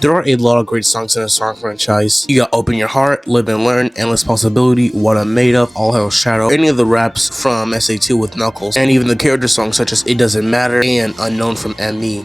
There are a lot of great songs in the song franchise. You got Open Your Heart, Live and Learn, Endless Possibility, What I'm Made Of, All Hell Shadow, any of the raps from SA2 with Knuckles, and even the character songs such as It Doesn't Matter and Unknown from ME.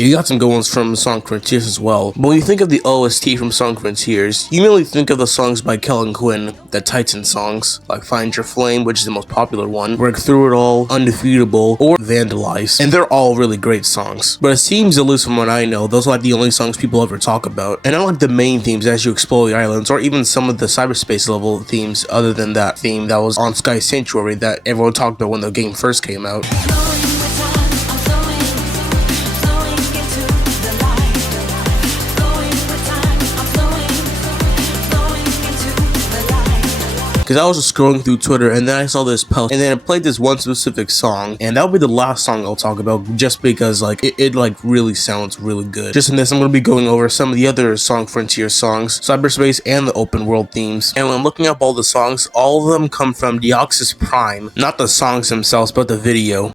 You got some good ones from Sonic Frontiers as well. But when you think of the OST from Sonic Frontiers, you mainly think of the songs by Kellen Quinn, the Titan songs, like Find Your Flame, which is the most popular one, Work Through It All, Undefeatable, or Vandalize. And they're all really great songs. But it seems, at least from what I know, those are like the only songs people ever talk about. And unlike the main themes as you explore the islands, or even some of the cyberspace level themes other than that theme that was on Sky Sanctuary that everyone talked about when the game first came out. Because I was just scrolling through Twitter and then I saw this post and then it played this one specific song, and that'll be the last song I'll talk about just because like it like really sounds really good. Just in this, I'm going to be going over some of the other Sonic Frontiers songs, Cyberspace and the open world themes. And when looking up all the songs, all of them come from Deoxys Prime, not the songs themselves but the video.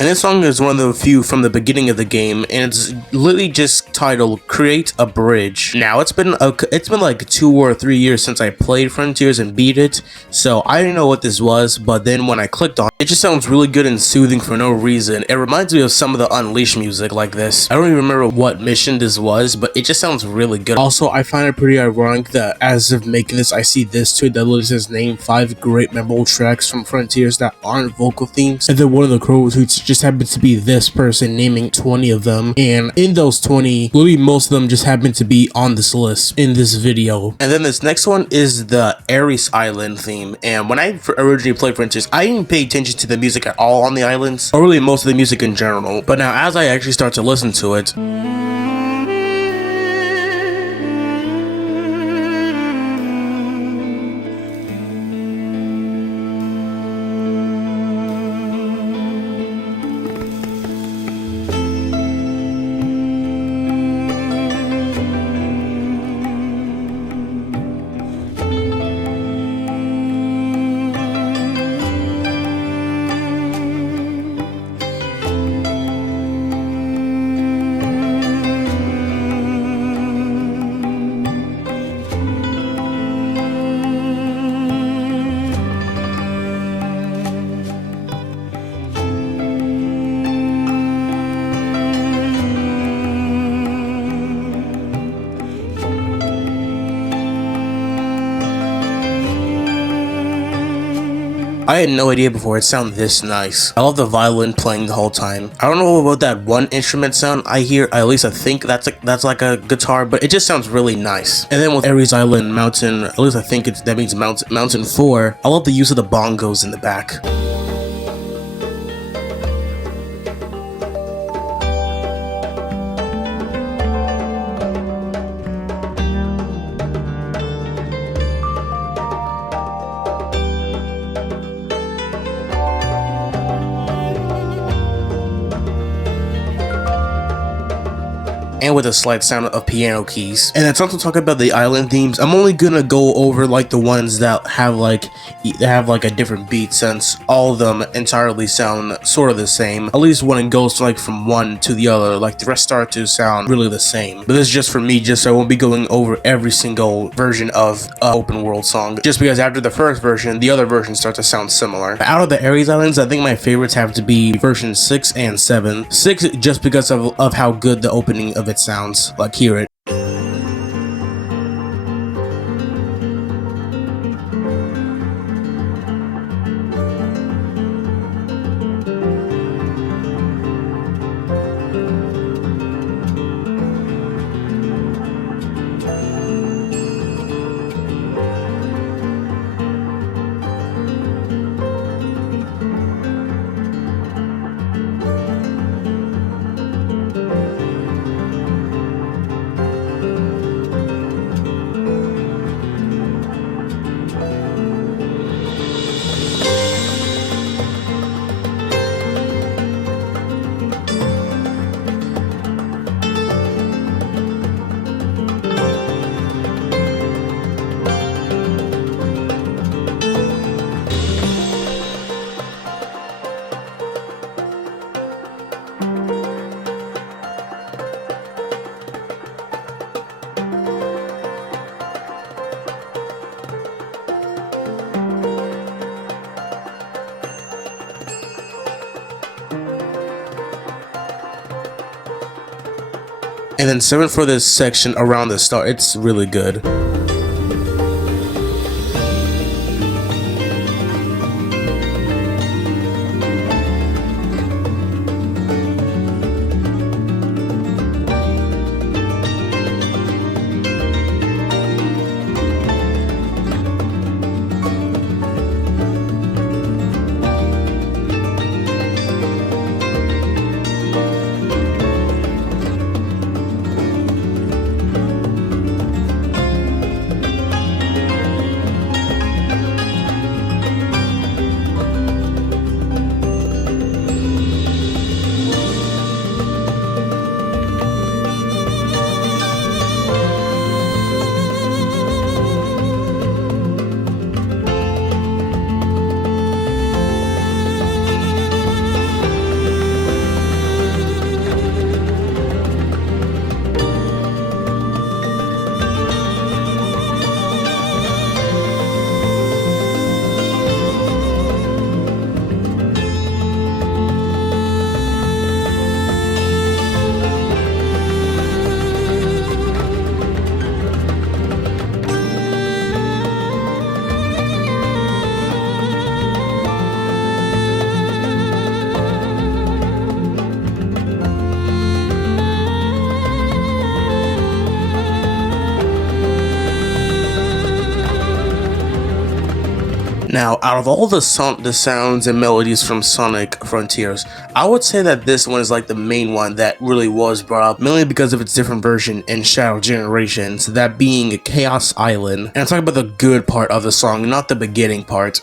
And this song is one of the few from the beginning of the game, and it's literally just titled Create a Bridge. Now, it's been like 2 or 3 years since I played Frontiers and beat it, so I didn't know what this was, but then when I clicked on it, it just sounds really good and soothing for no reason. It reminds me of some of the Unleashed music like this. I don't even remember what mission this was, but it just sounds really good. Also, I find it pretty ironic that as of making this, I see this tweet that literally says name 5 great memorable tracks from Frontiers that aren't vocal themes, and then one of the crow tweets just happens to be this person naming 20 of them, and in those 20, literally most of them just happen to be on this list in this video. And then this next one is the Ouranos Island theme, and when I originally played Frontiers, I didn't pay attention to the music at all on the islands, or really most of the music in general, but now as I actually start to listen to it, I had no idea before it sounded this nice. I love the violin playing the whole time. I don't know about that one instrument sound I hear, at least I think that's like a guitar, but it just sounds really nice. And then with Ouranos Island Mountain, at least I think that means Mountain 4, I love the use of the bongos in the back. And with a slight sound of piano keys. And it's also talking about the island themes. I'm only gonna go over like the ones that have like a different beat, since all of them entirely sound sort of the same, at least when it goes like from one to the other. Like the rest start to sound really the same, but this is just for me, just so I won't be going over every single version of open world song, just because after the first version the other versions start to sound similar. Out of the Ouranos Islands, I think my favorites have to be version 6 and 7. 6 just because of how good the opening of it sounds. Like, hear it. And then 7 for this section around the star. It's really good. Now, out of all the sounds and melodies from Sonic Frontiers, I would say that this one is like the main one that really was brought up, mainly because of its different version in Shadow Generations, that being Chaos Island. And I'm talking about the good part of the song, not the beginning part.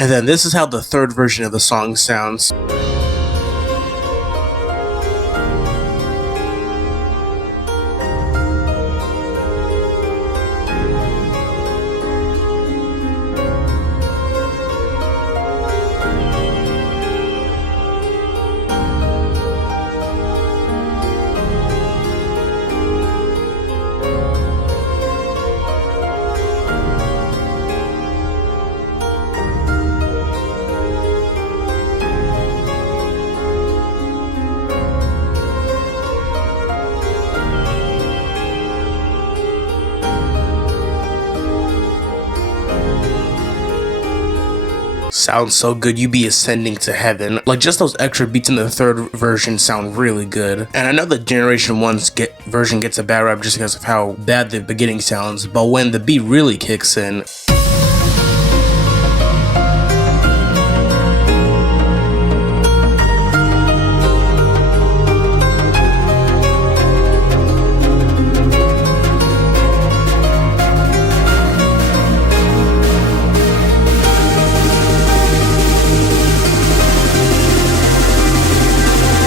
And then this is how the third version of the song sounds. Sounds so good, you be ascending to heaven. Like, just those extra beats in the third version sound really good. And I know the Generation 1's version gets a bad rap just because of how bad the beginning sounds, but when the beat really kicks in,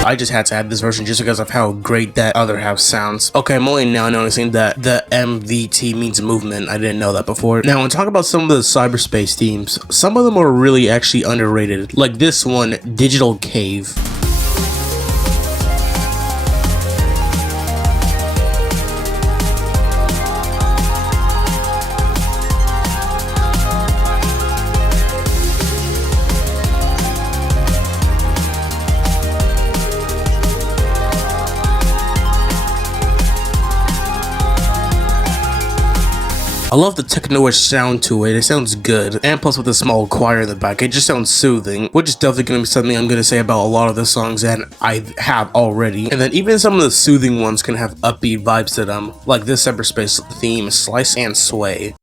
I just had to add this version just because of how great that other half sounds. Okay, I'm only now noticing that the MVT means movement. I didn't know that before. Now, when talking about some of the cyberspace themes, some of them are really actually underrated. Like this one, Digital Cave. I love the techno-ish sound to it, it sounds good, and plus with a small choir in the back, it just sounds soothing, which is definitely going to be something I'm going to say about a lot of the songs, and I have already. And then even some of the soothing ones can have upbeat vibes to them, like this Cyberspace theme, Slice and Sway.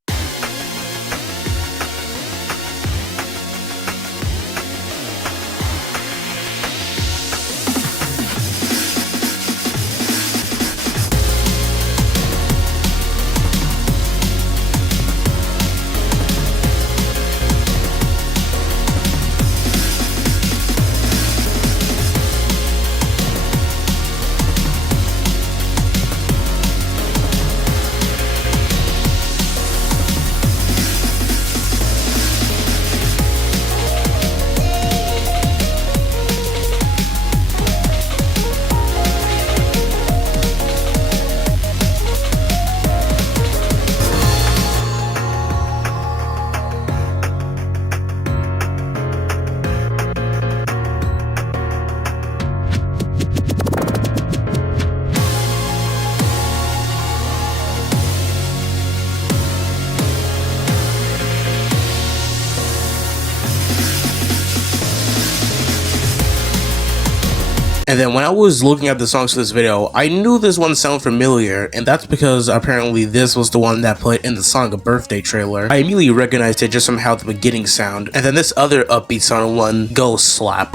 And then when I was looking at the songs for this video, I knew this one sounded familiar, and that's because apparently this was the one that played in the Sonic birthday trailer. I immediately recognized it just from how the beginning sound, and then this other upbeat Sonic one, Go Slap.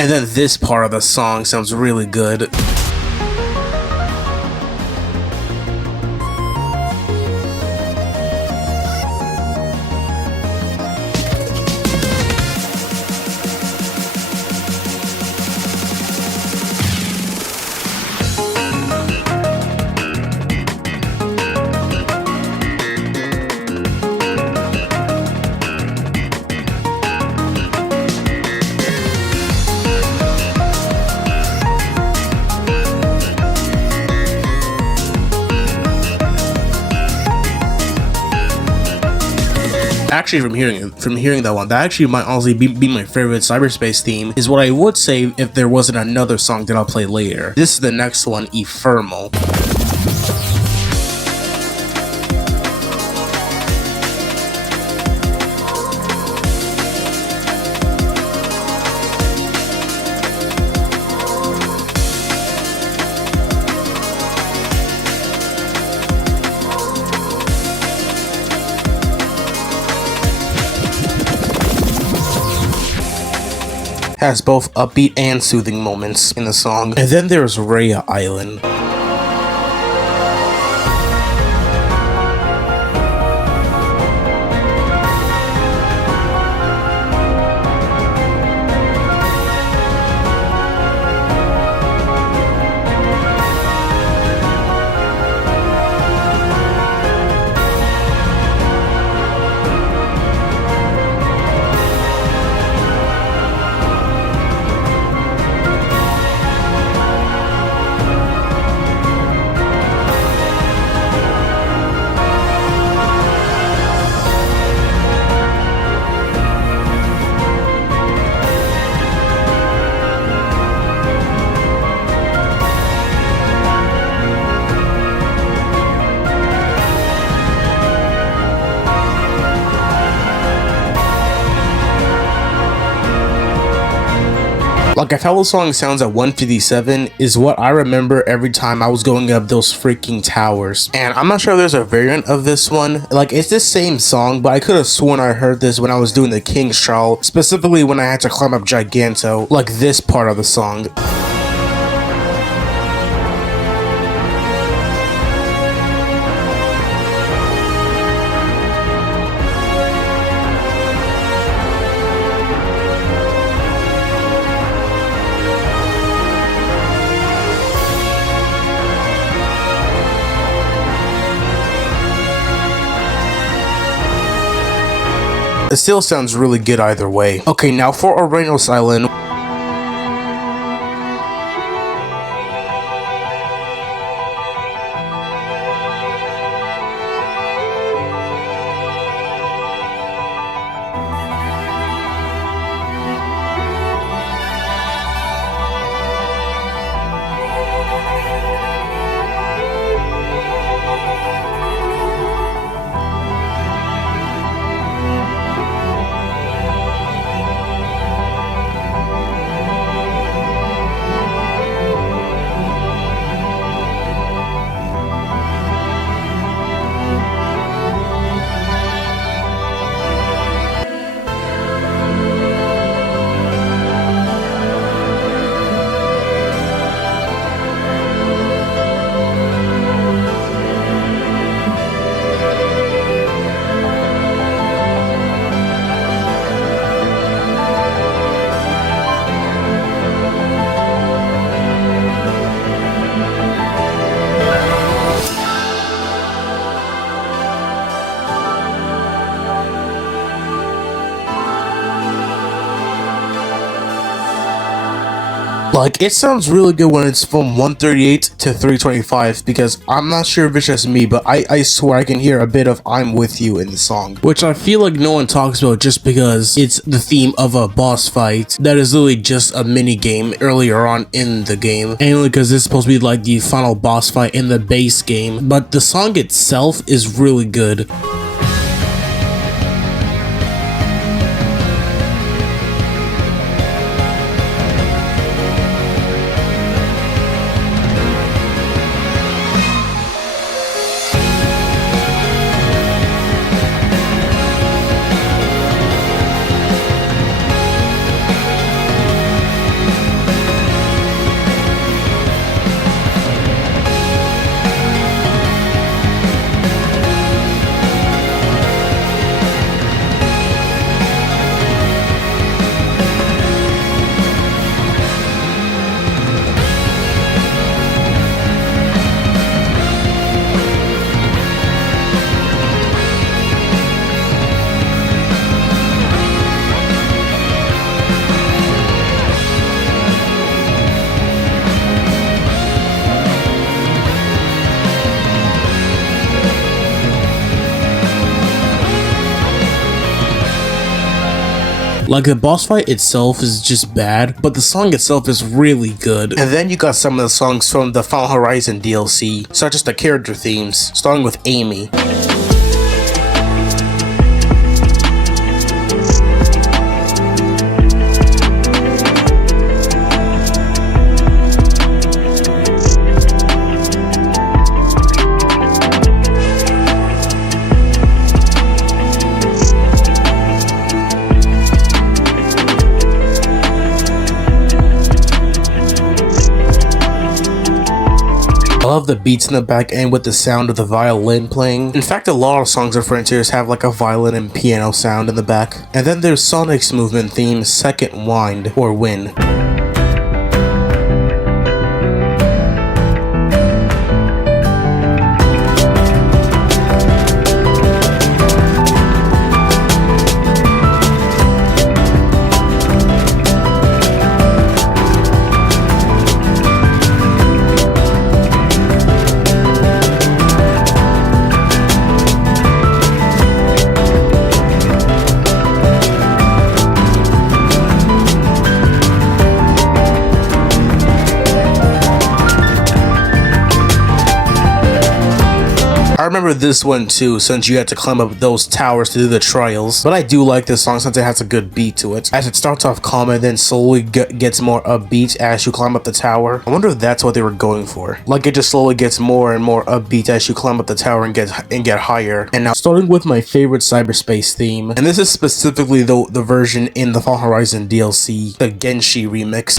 And then this part of the song sounds really good. Actually, from hearing that one, that actually might honestly be my favorite Cyberspace theme, is what I would say if there wasn't another song that I'll play later. This is the next one, Ephemeral. Has both upbeat and soothing moments in the song. And then there's Rhea Island. Like, if how the song sounds at 157 is what I remember every time I was going up those freaking towers. And I'm not sure if there's a variant of this one. Like, it's the same song, but I could have sworn I heard this when I was doing the King's Trial, specifically when I had to climb up Giganto, like this part of the song. It still sounds really good either way. Okay, now for Ouranos Island. Like, it sounds really good when it's from 138 to 325, because I'm not sure if it's just me, but I swear I can hear a bit of I'm With You in the song, which I feel like no one talks about just because it's the theme of a boss fight that is literally just a mini game earlier on in the game, and because this is supposed to be like the final boss fight in the base game, but the song itself is really good. Like, the boss fight itself is just bad, but the song itself is really good. And then you got some of the songs from the Final Horizon DLC, such as the character themes, starting with Amy. I love the beats in the back end with the sound of the violin playing. In fact, a lot of songs of Frontiers have like a violin and piano sound in the back. And then there's Sonic's movement theme, Second Wind, or Win. I remember this one too, since you had to climb up those towers to do the trials, but I do like this song since it has a good beat to it, as it starts off calm and then slowly gets more upbeat as you climb up the tower. I wonder if that's what they were going for. Like, it just slowly gets more and more upbeat as you climb up the tower and get higher. And now, starting with my favorite cyberspace theme, and this is specifically the version in the Final Horizon DLC, the Genshi remix.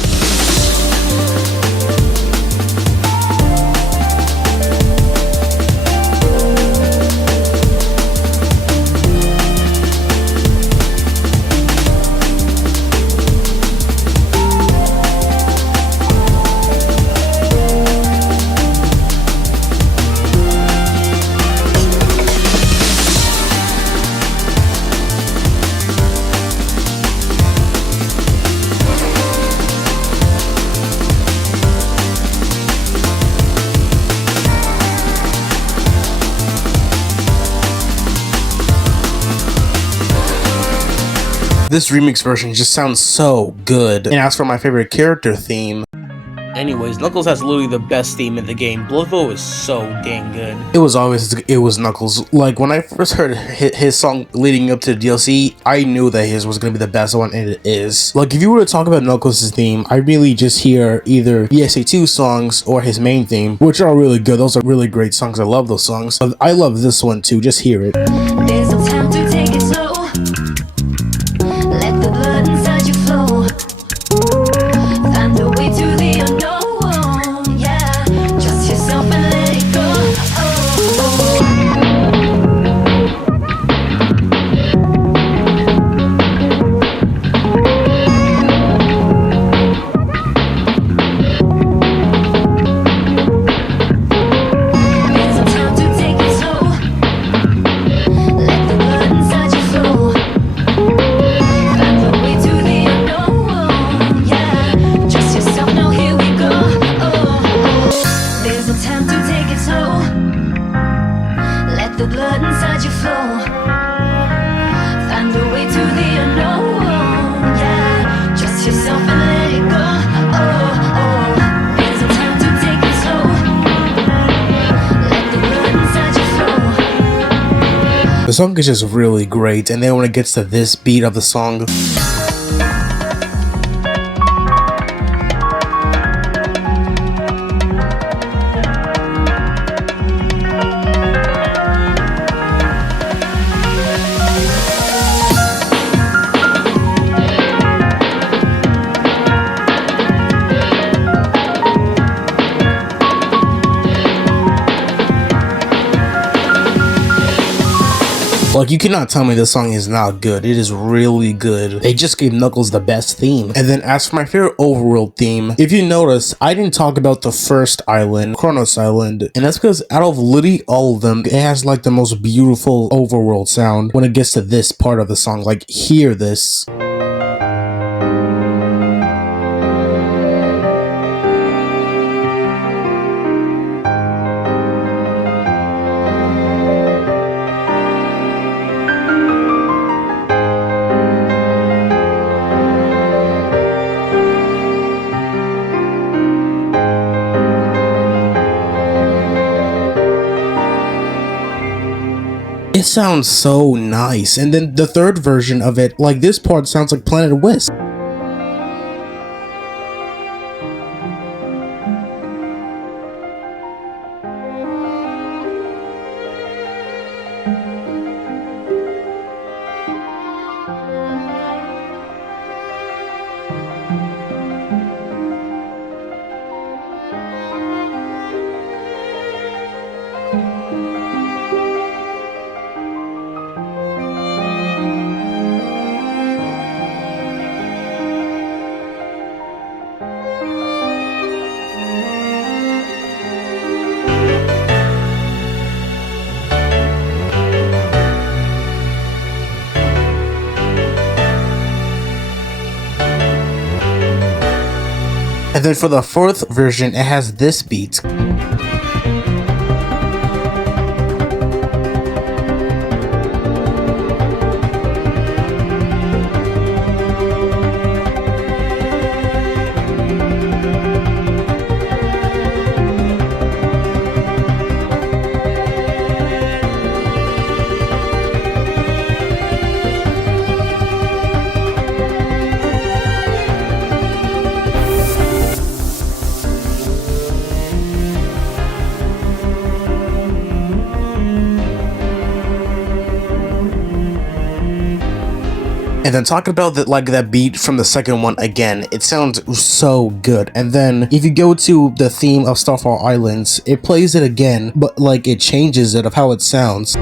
This remix version just sounds so good. And as for my favorite character theme, anyways, Knuckles has literally the best theme in the game. Bloodflow is so dang good. It was Knuckles. Like, when I first heard his song leading up to the DLC, I knew that his was gonna be the best one, and it is. Like, if you were to talk about Knuckles' theme, I really just hear either ESA2 songs or his main theme, which are really good. Those are really great songs. I love those songs. I love this one too. Just hear it. There's no time to take it slow. Let the blood inside you flow. Find the way to the unknown. Yeah, trust yourself and let it go. There's no time to take it slow. the blood inside you flow. Find a way to the unknown. Yeah, trust yourself and let it go. There's no time to take it slow. Let the blood inside you flow. The song is just really great, and then when it gets to this beat of the song, like, you cannot tell me this song is not good. It is really good. They just gave Knuckles the best theme. And then as for my favorite overworld theme, if you notice, I didn't talk about the first island, Kronos Island. And that's because out of literally all of them, it has like the most beautiful overworld sound when it gets to this part of the song. Like, hear this. It sounds so nice. And then the third version of it, like this part sounds like Planet Wisp. And then for the fourth version, it has this beat. And then talking about that, like that beat from the second one again, it sounds so good. And then if you go to the theme of Starfall Islands, it plays it again, but like it changes it of how it sounds.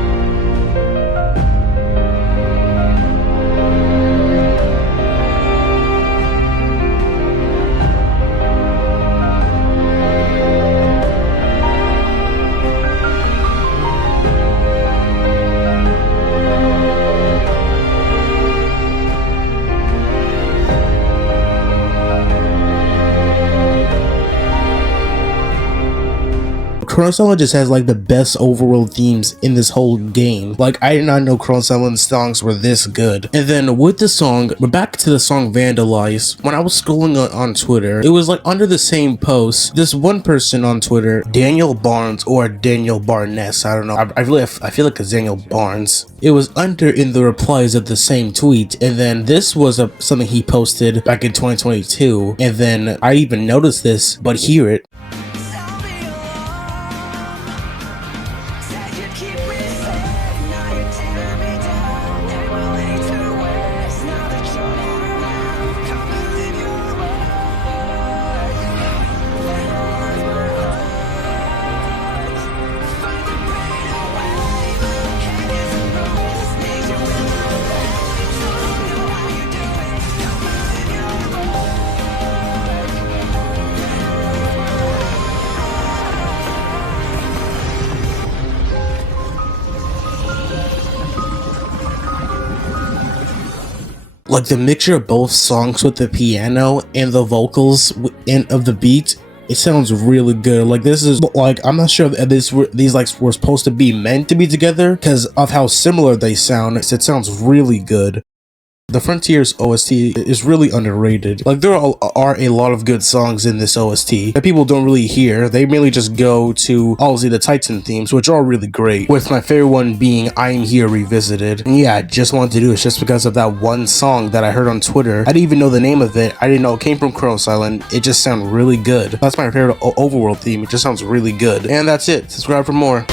Kronos Island just has like the best overworld themes in this whole game. Like, I did not know Kronos Island songs were this good. And then with the song, we're back to the song Vandalize. When I was scrolling on Twitter, it was like under the same post, this one person on Twitter, Daniel Barnes or Daniel Barnes, I don't know. I feel like it's Daniel Barnes. It was under in the replies of the same tweet, and then this was something he posted back in 2022. And then I even noticed this, but hear it. Like the mixture of both songs with the piano and the vocals of the beat It sounds really good. Like this is like, I'm not sure if these like were supposed to be meant to be together because of how similar they sound. It sounds really good. The Frontiers OST is really underrated. Like there are a lot of good songs in this OST that people don't really hear. They mainly just go to obviously the Titan themes, which are really great, with my favorite one being I'm Here Revisited. And yeah, I just wanted to do it just because of that one song that I heard on Twitter. I didn't even know the name of it. I didn't know it came from Kronos Island. It just sounded really good. That's my favorite Overworld theme. It just sounds really good. And that's it. Subscribe for more.